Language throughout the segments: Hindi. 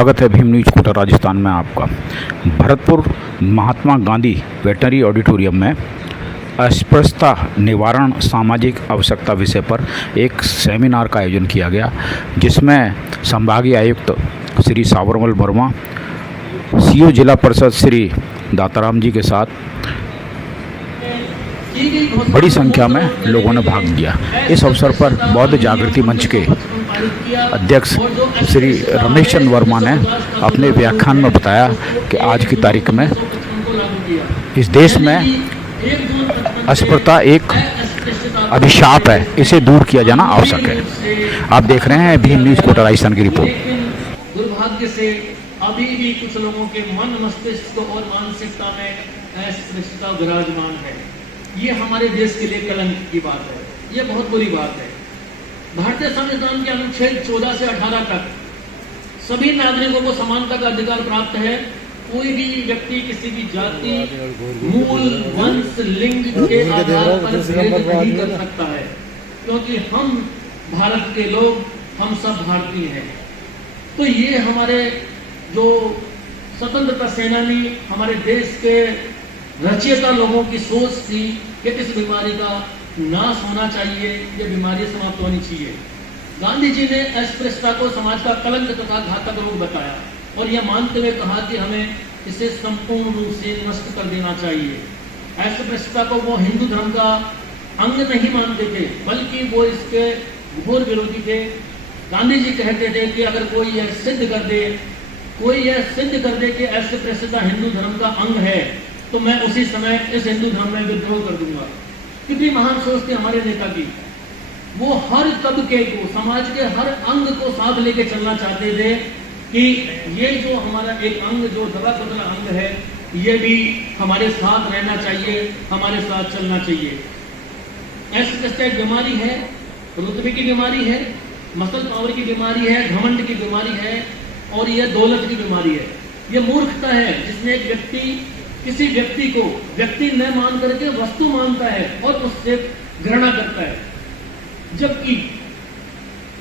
स्वागत है भीम न्यूज कोटा राजस्थान में आपका। भरतपुर महात्मा गांधी वेटनरी ऑडिटोरियम में अस्पृश्यता निवारण सामाजिक आवश्यकता विषय पर एक सेमिनार का आयोजन किया गया, जिसमें संभागीय आयुक्त श्री सावरमल वर्मा, सीईओ जिला परिषद श्री दाताराम जी के साथ बड़ी संख्या में लोगों ने भाग लिया। इस अवसर पर बौद्ध जागृति मंच के अध्यक्ष श्री रमेश चंद्र वर्मा ने अपने व्याख्यान में बताया कि आज की तारीख में इस देश में अस्पृश्यता एक अभिशाप है, इसे दूर किया जाना आवश्यक है। आप देख रहे हैं भीम न्यूज कोटा राजस्थान की रिपोर्ट। दुर्भाग्य से अभी भी कुछ लोगों के मन मस्तिष्क और मानसिकता में अस्पृश्यता विराजमान है। ये हमारे देश के लिए कलंक की बात है, ये बहुत बुरी बात है। भारतीय संविधान के अनुच्छेद 14 से 18 तक सभी नागरिकों को समानता का अधिकार प्राप्त है। कोई भी व्यक्ति किसी भी जाति, मूल, वंश, लिंग के आधार पर भेद नहीं कर सकता है, क्योंकि हम भारत के लोग, हम सब भारतीय हैं। तो ये हमारे जो स्वतंत्रता सेनानी, हमारे देश के रचयिता लोगों की सोच थी कि इस बीमारी का नाश होना चाहिए, ये बीमारी समाप्त होनी चाहिए। गांधी जी ने अस्पृश्यता को समाज का कलंक तथा घातक रोग बताया और यह मानते हुए कहा कि हमें इसे संपूर्ण रूप से नष्ट कर देना चाहिए। अस्पृश्यता को वो हिंदू धर्म का अंग नहीं मानते थे, बल्कि वो इसके घोर विरोधी थे। गांधी जी कहते थे कि अगर कोई यह सिद्ध कर दे कि अस्पृश्यता हिंदू धर्म का अंग है, तो मैं उसी समय इस हिंदू धर्म में विद्रोह कर दूंगा। कितनी महान सोच थी हमारे नेता की। वो हर तबके को, समाज के हर अंग को साथ लेके चलना चाहते थे कि ये जो हमारा एक अंग, जो दबा कुचला अंग है, ये भी हमारे साथ रहना चाहिए, हमारे साथ चलना चाहिए। अस्पृश्यता एक बीमारी है, रुतबे की बीमारी है, मसल पावर की बीमारी है, घमंड की बीमारी है, और यह दौलत की बीमारी है। यह मूर्खता है जिसने एक व्यक्ति किसी व्यक्ति को व्यक्ति न मान करके वस्तु मानता है और उससे घृणा करता है। जबकि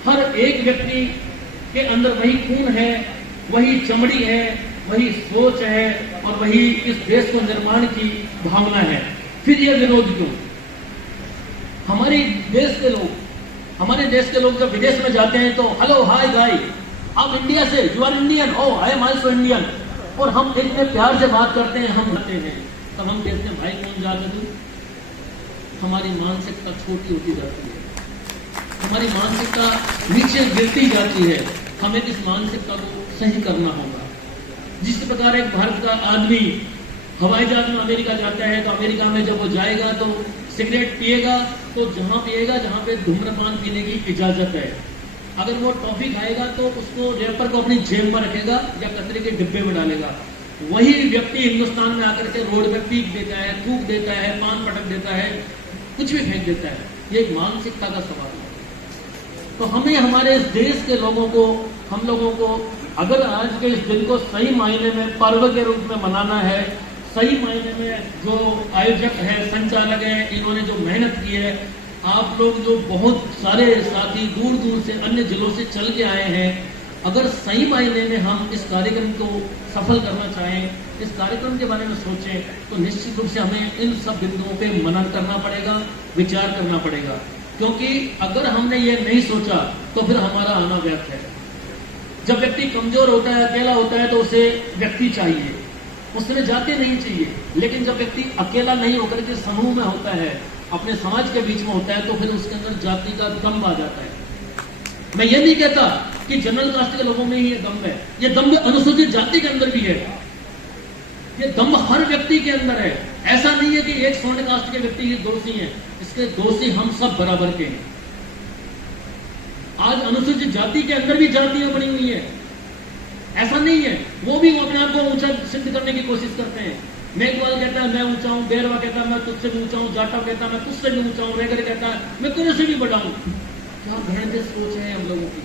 हर एक व्यक्ति के अंदर वही खून है, वही चमड़ी है, वही सोच है और वही इस देश को निर्माण की भावना है। फिर यह विरोध क्यों? हमारे देश के लोग जब विदेश में जाते हैं तो हेलो हाय गाय, आप इंडिया से, you are Indian, oh I am also Indian, और हम इतने प्यार से बात करते हैं, हम आते हैं तब हम कहते हैं भाई कौन जाता तू। हमारी मानसिकता छोटी होती जाती है, हमारी मानसिकता नीचे गिरती जाती है। हमें इस मानसिकता को सही करना होगा। जिस प्रकार एक भारत का आदमी हवाई जहाज में अमेरिका जाता है, तो अमेरिका में जब वो जाएगा तो सिगरेट पिएगा, तो जहां पिएगा जहां पे धूम्रपान पीने की इजाजत है। अगर वो टॉफी खाएगा तो उसको रैपर को अपनी जेब में रखेगा या कचरे के डिब्बे में डालेगा। वही व्यक्ति हिंदुस्तान में आकर के रोड पे पीक देता है, थूक देता है, पान पटक देता है, कुछ भी फेंक देता है। ये एक मानसिकता का सवाल है। तो हमें हमारे इस देश के लोगों को, हम लोगों को अगर आज के इस दिन को सही मायने में पर्व के रूप में मनाना है, सही मायने में जो आयोजक है, संचालक है, इन्होंने जो मेहनत की है, आप लोग जो बहुत सारे साथी दूर दूर से अन्य जिलों से चल के आए हैं, अगर सही मायने में हम इस कार्यक्रम को सफल करना चाहें, इस कार्यक्रम के बारे में सोचें, तो निश्चित रूप से हमें इन सब बिंदुओं पे मनन करना पड़ेगा, विचार करना पड़ेगा। क्योंकि अगर हमने ये नहीं सोचा तो फिर हमारा आना व्यर्थ है। जब व्यक्ति कमजोर होता है, अकेला होता है, तो उसे व्यक्ति चाहिए, उसमें जाति नहीं चाहिए। लेकिन जब व्यक्ति अकेला नहीं होकर के समूह में होता है, अपने समाज के बीच में होता है, तो फिर उसके अंदर जाति का दम्भ आ जाता है। मैं ये नहीं कहता कि जनरल कास्ट के लोगों में ही ये दम्भ है, ये दम्भ अनुसूचित जाति के अंदर भी है, ये दम्भ हर व्यक्ति के अंदर है। ऐसा नहीं है कि एक स्वर्ण कास्ट के व्यक्ति ही दोषी हैं, इसके दोषी हम सब बराबर के हैं। आज अनुसूचित जाति के अंदर भी जातियां बनी हुई है, ऐसा नहीं है। वो भी अपने आप को ऊंचा सिद्ध करने की कोशिश करते हैं। मेघवाल कहता है मैं ऊंचा हूं, बेरवा कहता है मैं तुझसे भी ऊंचा हूं, जाटव कहता है मैं तुझसे भी ऊंचा हूं, रेगर कहता है मैं तुझे से भी बड़ा हूं। क्या घृणित सोच है हम लोगों की।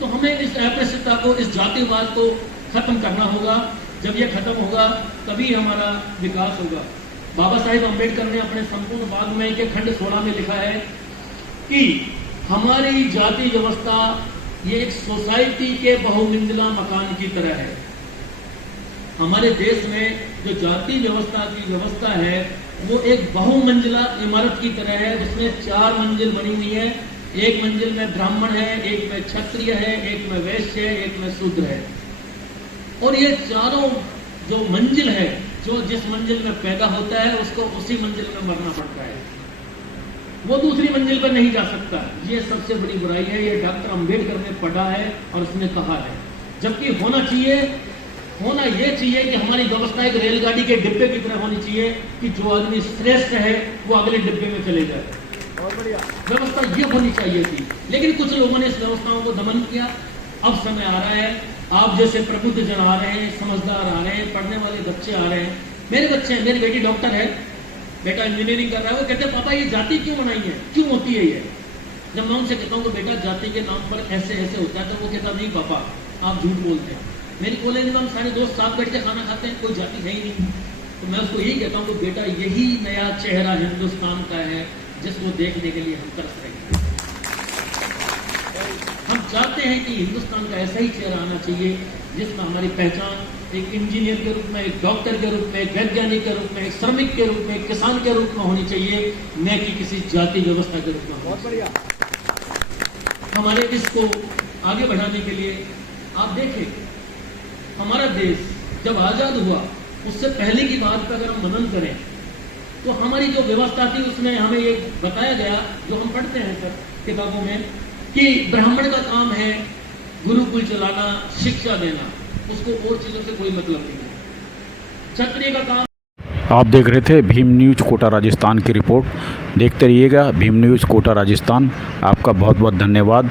तो हमें इस अस्पृश्यता को, इस जातिवाद को खत्म करना होगा। जब यह खत्म होगा तभी हमारा विकास होगा। बाबा साहेब अम्बेडकर ने अपने संपूर्ण वाग्मय के खंड 16 में लिखा है कि हमारी जाति व्यवस्था ये एक सोसाइटी के बहुमंजिला मकान की तरह है। हमारे देश में जो जाति व्यवस्था की व्यवस्था है वो एक बहुमंजिला इमारत की तरह है, जिसमें 4 मंजिल बनी हुई है। एक मंजिल में ब्राह्मण है, एक में क्षत्रिय है, एक में वैश्य है, एक में शूद्र है। और ये चारों जो मंजिल है, जो जिस मंजिल में पैदा होता है उसको उसी मंजिल में मरना पड़ता है, वो दूसरी मंजिल पर नहीं जा सकता। ये सबसे बड़ी बुराई है। ये डॉक्टर अंबेडकर ने पढ़ा है और उसने कहा है। जबकि होना ये चाहिए कि हमारी व्यवस्था एक रेलगाड़ी के डिब्बे की तरह होनी चाहिए कि जो आदमी श्रेष्ठ है वो अगले डिब्बे में चले जाए। बहुत बढ़िया व्यवस्था ये होनी चाहिए थी, लेकिन कुछ लोगों ने इस व्यवस्थाओं को दमन किया। अब समय आ रहा है, आप जैसे प्रबुद्ध जन आ रहे हैं, समझदार आ रहे हैं, पढ़ने वाले बच्चे आ रहे हैं। मेरे बच्चे हैं, मेरी बेटी डॉक्टर है, बेटा इंजीनियरिंग कर रहा है। वो कहते हैं पापा ये जाति क्यों बनाई है, क्यों होती है ये? जब मैं उनसे कहता हूँ कि बेटा जाति के नाम पर ऐसे ऐसे होता है, तो वो कहता नहीं पापा आप झूठ बोलते हैं। मेरी कॉलेज में हम सारे दोस्त साथ बैठ के खाना खाते हैं, कोई जाति है ही नहीं। तो मैं उसको यही कहता हूँ कि बेटा यही नया चेहरा हिंदुस्तान का है जिसको देखने के लिए हम तरस रहे हैं। हम चाहते हैं कि हिंदुस्तान का ऐसा ही चेहरा आना चाहिए जिसमें हमारी पहचान एक इंजीनियर के रूप में, एक डॉक्टर के रूप में, एक वैज्ञानिक के रूप में, एक श्रमिक के रूप में, एक किसान के रूप में होनी चाहिए, न कि किसी जाति व्यवस्था के रूप में। बहुत बढ़िया। हमारे इसको आगे बढ़ाने के लिए आप देखें, हमारा देश जब आजाद हुआ उससे पहले की बात पर अगर हम मनन करें तो हमारी जो व्यवस्था थी उसमें हमें ये बताया गया, जो हम पढ़ते हैं सर किताबों में, कि ब्राह्मण का काम है गुरुकुल चलाना, शिक्षा देना, उसको और चीजों से कोई मतलब नहीं है। क्षत्रिय का काम। आप देख रहे थे भीम न्यूज़ कोटा राजस्थान की रिपोर्ट। देखते रहिएगा भीम न्यूज़ कोटा राजस्थान। आपका बहुत बहुत धन्यवाद।